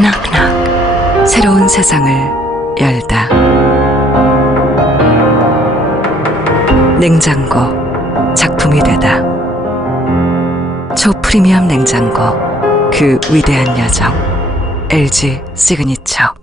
knock. 새로운 세상을 열다. 냉장고, 작품이 되다. 초프리미엄 냉장고, 그 위대한 여정. LG 시그니처.